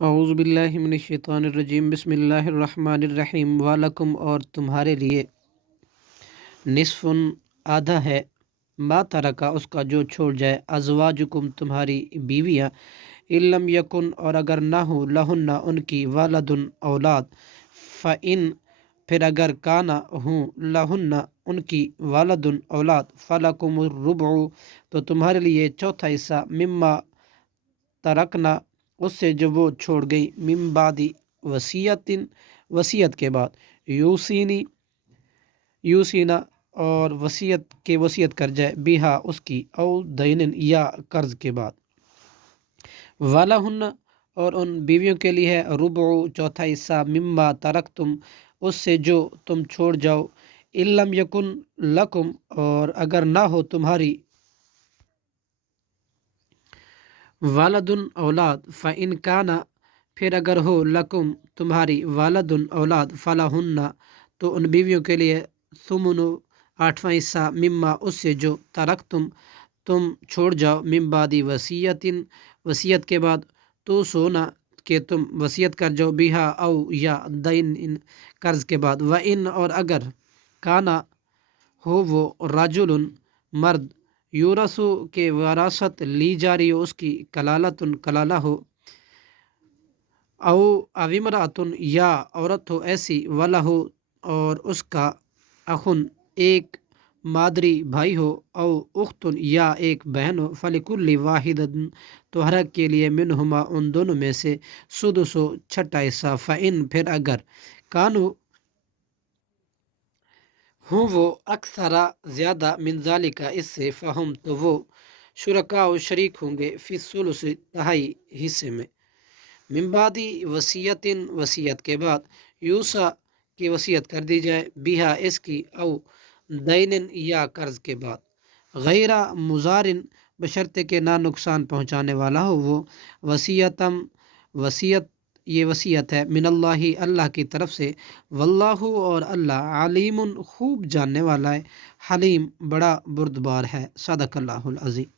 اعوذ باللہ من الشیطان الرجیم، بسم اللہ الرحمن الرحیم۔ وَلَكُمْ اور تمہارے لیے، نصف آدھا ہے، ما ترکا اس کا جو چھوڑ جائے، ازواجکم تمہاری بیویاں، ان لم یکن اور اگر نہ ہو، لہن ان کی، والد اولاد، فإن پھر اگر کانا ہوں، لہن ان کی، والد اولاد، فلکم الربع تو تمہارے لیے چوتھا حصہ، مما ترکنا اس سے جو وہ چھوڑ گئی، من بعد وصیت وصیت کے بعد، یوسینا اور وصیت کر جائے، بیہا اس کی، او دین یا قرض کے بعد، والہن اور ان بیویوں کے لیے ہے، ربع چوتھا حصہ، مما ترکتم اس سے جو تم چھوڑ جاؤ، ان لم یکن لکم اور اگر نہ ہو تمہاری، والد اولاد، فإن کانا پھر اگر ہو، لکم تمہاری، والد اولاد، فلہن تو ان بیویوں کے لیے، ثمن آٹھواں حصہ، مما اس سے جو ترکتم تم چھوڑ جاؤ، من بعد وصیت کے بعد، تو سونا کہ تم وصیت کر جاؤ، بیہا او یا دین قرض کے بعد، وإن اور اگر کانا ہو وہ، رجل مرد، یورثو کے وراثت لی جاری ہو اس کی، کلالتن کلالہ ہو، او امرأتن یا عورت ہو ایسی، ولہ اور اس کا، اخن ایک مادری بھائی ہو، او اختن یا ایک بہن ہو، فلکل واحد تو ہر ایک کے لیے، منہما ان دونوں میں سے، سدس چھٹا حصہ، فإن پھر اگر کانو ہوں وہ، اکثرا زیادہ، من ذالک اس سے، فہم تو وہ، شرکاء شریک ہوں گے، فی الثلث تہائی حصے میں، من بعد وصیت وصیت کے بعد، یوسا کی وصیت کر دی جائے، بیہا اس کی، او دین یا قرض کے بعد، غیر مضارن بشرطے کے نہ نقصان پہنچانے والا ہو وہ، وصیت یہ وصیت ہے، من اللہ اللہ کی طرف سے، واللہ اور اللہ، علیم خوب جاننے والا ہے، حلیم بڑا بردبار ہے، صدق اللہ العظیم۔